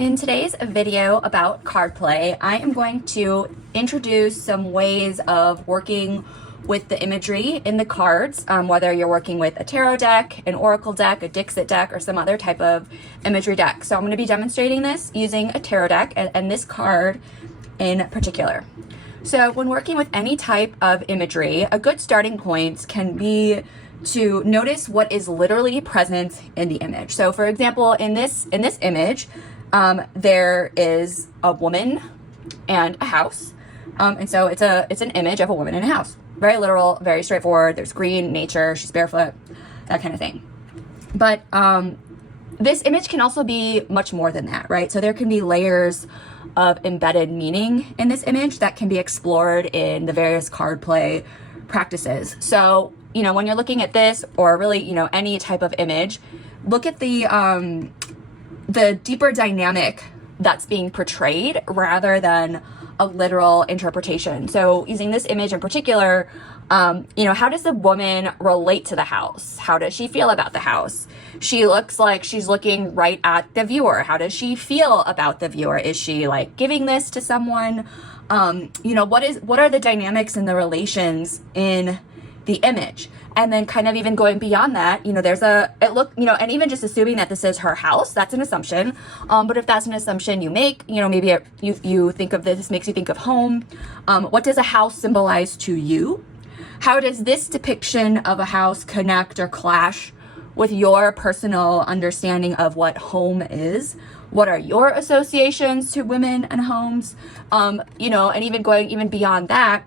In today's video about card play, I am going to introduce some ways of working with the imagery in the cards, whether you're working with a tarot deck, an oracle deck, a Dixit deck, or some other type of imagery deck. So I'm going to be demonstrating this using a tarot deck and this card in particular. So when working with any type of imagery, a good starting point can be to notice what is literally present in the image. So for example, in this image, there is a woman and a house. And so it's an image of a woman in a house. Very literal, very straightforward. There's green, nature, she's barefoot, that kind of thing. But this image can also be much more than that, right? So there can be layers of embedded meaning in this image that can be explored in the various card play practices. So, when you're looking at this, or really, any type of image, look at the deeper dynamic that's being portrayed rather than a literal interpretation. So using this image in particular, how does the woman relate to the house? How does she feel about the house? She looks like she's looking right at the viewer. How does she feel about the viewer? Is she like giving this to someone? What are the dynamics and the relations in the image? And then kind of even going beyond that, and even just assuming that this is her house, that's an assumption. But if that's an assumption you make, maybe you think of this makes you think of home. What does a house symbolize to you? How does this depiction of a house connect or clash with your personal understanding of what home is? What are your associations to women and homes? And even going even beyond that,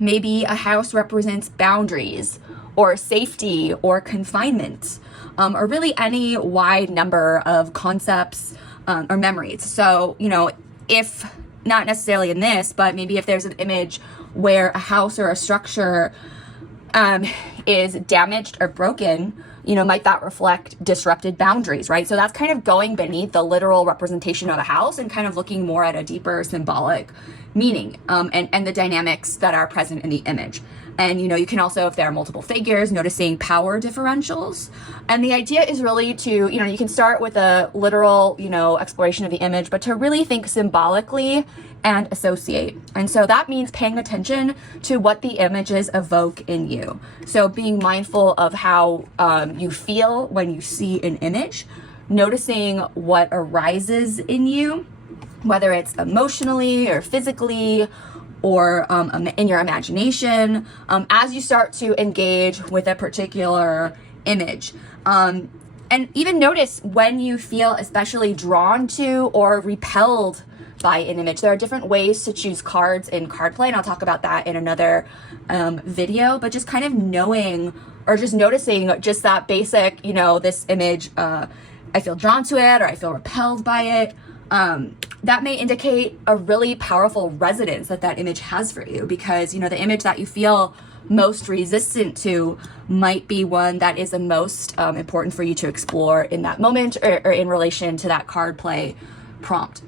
maybe a house represents boundaries or safety or confinement, or really any wide number of concepts or memories. So, if not necessarily in this, but maybe if there's an image where a house or a structure is damaged or broken, might that reflect disrupted boundaries, right? So that's kind of going beneath the literal representation of a house and kind of looking more at a deeper symbolic meaning and the dynamics that are present in the image. And, you can also, if there are multiple figures, noticing power differentials. And the idea is really to, you can start with a literal, exploration of the image, but to really think symbolically and associate. And so that means paying attention to what the images evoke in you. So being mindful of how you feel when you see an image, noticing what arises in you, whether it's emotionally or physically, or in your imagination, as you start to engage with a particular image. And even notice when you feel especially drawn to or repelled by an image. There are different ways to choose cards in card play, and I'll talk about that in another video, but just kind of knowing or just noticing just that basic, this image, I feel drawn to it or I feel repelled by it. That may indicate a really powerful resonance that image has for you, because, the image that you feel most resistant to might be one that is the most important for you to explore in that moment or in relation to that card play prompt.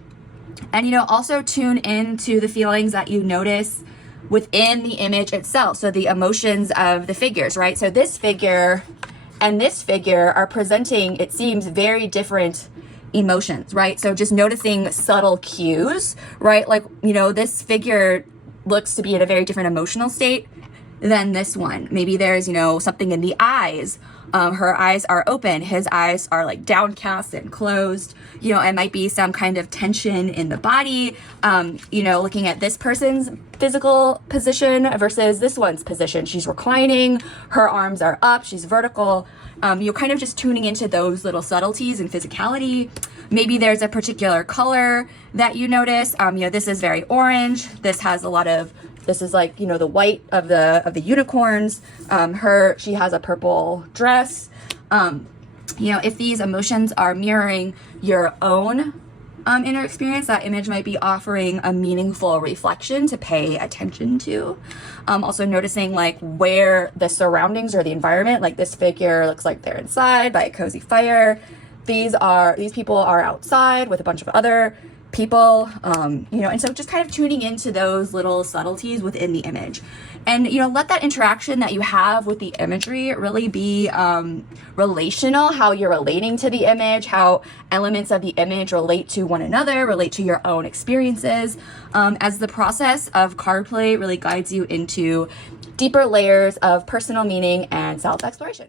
And, also tune into the feelings that you notice within the image itself. So the emotions of the figures, right? So this figure and this figure are presenting, it seems, very different emotions, right? So just noticing subtle cues, right? Like, this figure looks to be in a very different emotional state than this one. Maybe there's, something in the eyes. Her eyes are open. His eyes are like downcast and closed. It might be some kind of tension in the body. Looking at this person's physical position versus this one's position. She's reclining. Her arms are up. She's vertical. You're kind of just tuning into those little subtleties and physicality. Maybe there's a particular color that you notice. This is very orange. This has a lot of, this is like, the white of the unicorns. She has a purple dress. If these emotions are mirroring your own inner experience, that image might be offering a meaningful reflection to pay attention to. Also noticing like where the surroundings or the environment, like this figure looks like they're inside by a cozy fire. These people are outside with a bunch of other people, you know, and so just kind of tuning into those little subtleties within the image. And, you know, let that interaction that you have with the imagery really be relational, how you're relating to the image, how elements of the image relate to one another, relate to your own experiences, as the process of card play really guides you into deeper layers of personal meaning and self-exploration.